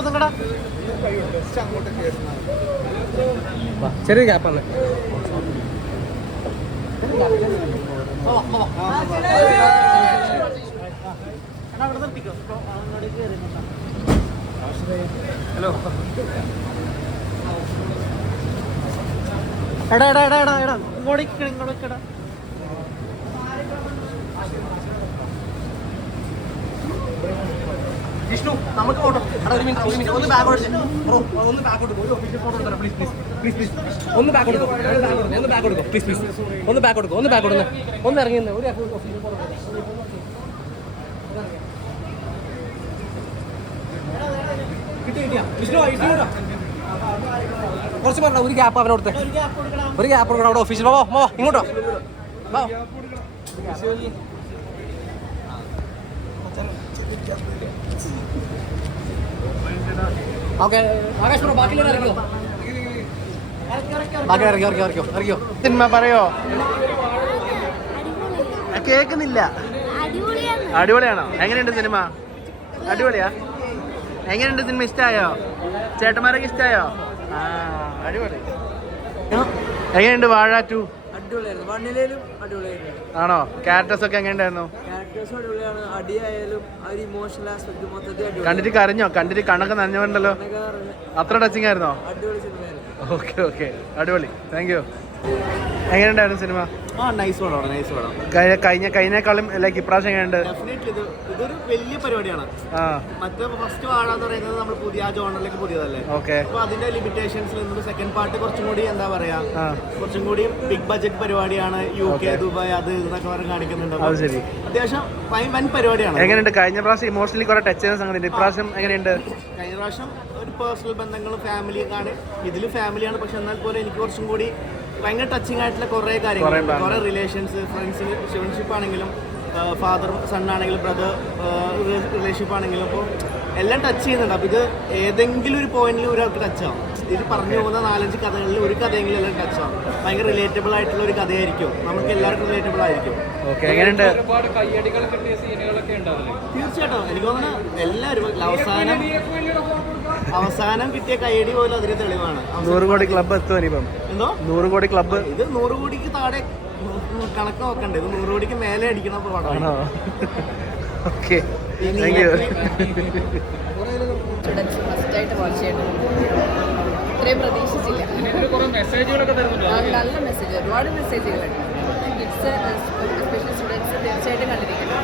ഒന്നുങ്ങടാ ചെറിയ ഗ്യാപ്പാണ്. ഹലോ എടാ ഇങ്ങോട്ടേക്കടാ. വിഷ്ണു നമുക്ക് ഫോട്ടോ ഒരു മിനിറ്റ് ഒന്ന് ബാക്കോട്ട് ബ്രോ, ഒന്ന് ബാക്കോട്ട് ഒരു ഒഫീഷ്യൽ ഫോട്ടോ എടുത്തോ പ്ലീസ് ഒന്ന് ബാക്കോട്ട് പ്ലീസ് ഒന്ന് ബാക്കോട്ട് ഒന്ന് ഇറങ്ങി ഒരു ഒഫീഷ്യൽ ഫോട്ടോ കിട്ടിയാ വിഷ്ണു കുറച്ച് പറഞ്ഞ ഒരു ഗ്യാപ്പ് അവനോടത്തെ ഒരു ഗ്യാപ്പ് കൊടുക്കണം അവിടെ ഒഫീഷ്യൽ. വാ ഇങ്ങോട്ടോ വാ. ഓക്കെ ഇറക്കിയോ. സിനിമ പറയോ? കേൾക്കുന്നില്ല. അടിപൊളിയാണോ? എങ്ങനെയുണ്ട് സിനിമ? അടിപൊളിയാ? എങ്ങനെയുണ്ട് സിനിമ? ഇഷ്ടമായോ? ചേട്ടന്മാരൊക്കെ ഇഷ്ടമായോ? അടിപൊളി. എങ്ങനെയുണ്ട് വാഴ 2? ആണോ? ക്യാരക്ടേഴ്സ് ഒക്കെ എങ്ങനെയുണ്ടായിരുന്നു? കണ്ടിട്ട് കരഞ്ഞോ? കണ്ടിട്ട് കണ്ണൊക്കെ നനഞ്ഞുണ്ടല്ലോ. അത്ര ടച്ചിങ് ആയിരുന്നോ? ഓക്കെ അടിപൊളി. Thank you. എങ്ങനെയുണ്ടായിരുന്നു സിനിമ? നൈസ് പടം. കഴിഞ്ഞേക്കാളും ലൈക്ക് ഇപ്രാവശ്യം എങ്ങനെയുണ്ട്? ഇതൊരു വലിയ പരിപാടിയാണ്. മറ്റേ ഫസ്റ്റ് വാഴ എന്ന് പറയുന്നത് നമ്മൾ പുതിയ ജോണറിലേക്ക് പുതിയതല്ലേ. ഓക്കെ. അപ്പൊ അതിന്റെ ലിമിറ്റേഷൻസിൽ നിന്ന് സെക്കൻഡ് പാർട്ട് കുറച്ചും കൂടി എന്താ പറയാ, കുറച്ചും കൂടി ബിഗ് ബഡ്ജറ്റ് പരിപാടിയാണ്. UK, ദുബായ് അത് ഇതൊക്കെ പറഞ്ഞ് കാണിക്കുന്നുണ്ട്. അത്യാവശ്യം വൻ പരിപാടിയാണ്. എങ്ങനെയുണ്ട്? കഴിഞ്ഞ പ്രാവശ്യം ഇമോഷണലി കുറെ ടച്ച് ചെയ്യുന്ന സംഗതി ഇപ്രാവശ്യം എങ്ങനെയുണ്ട്? കഴിഞ്ഞ പ്രാവശ്യം ഒരു പേഴ്സണൽ ബന്ധങ്ങളും ഫാമിലിയൊക്കെയാണ്. ഇതിൽ ഫാമിലിയാണ്, പക്ഷെ എന്നാൽ പോലെ എനിക്ക് കുറച്ചും കൂടി ഭയങ്കര ടച്ചിങ് ആയിട്ടുള്ള കുറേ കാര്യങ്ങൾ, കുറേ റിലേഷൻസ്, ഫ്രണ്ട്ഷിപ്പ് ആണെങ്കിലും ഫാദർ സൺ ആണെങ്കിലും ബ്രദർ റിലേഷൻഷിപ്പ് ആണെങ്കിലും അപ്പോൾ എല്ലാം ടച്ച് ചെയ്യുന്നുണ്ട്. അപ്പോൾ ഇത് ഏതെങ്കിലും ഒരു പോയിന്റിൽ ഒരാൾക്ക് ടച്ച് ആവും. ഇതിൽ പറഞ്ഞു പോകുന്ന 4-5 കഥകളിൽ ഒരു കഥയെങ്കിലും എല്ലാം ടച്ച് ആവും. ഭയങ്കര റിലേറ്റബിൾ ആയിട്ടുള്ള ഒരു കഥയായിരിക്കും, നമുക്ക് എല്ലാവർക്കും റിലേറ്റബിൾ ആയിരിക്കും. തീർച്ചയായിട്ടും എനിക്ക് തോന്നുന്നു എല്ലാവരും അവസാനം കിട്ടിയ കയ്യടി പോലും അതിന് തെളിവാണ്. 100 കോടി ക്ലബ്ബ് എത്തും. എന്തോ 100 കോടി ക്ലബ്ബ്? ഇത് 100 കോടിക്ക് താഴെ കണക്ക് നോക്കണ്ടേ, ഇത് 100 കോടിക്ക് മേലെ അടിക്കണ പടമാണ്. Okay, thank you. ഇത്രയും പ്രതീക്ഷിച്ചില്ല. നല്ല മെസ്സേജ്, ഒരുപാട് മെസ്സേജുകളുണ്ട്. കിഡ്സ് എസ്പെഷ്യലി സ്റ്റുഡൻസ് തീർച്ചയായിട്ടും കണ്ടിരിക്കണം.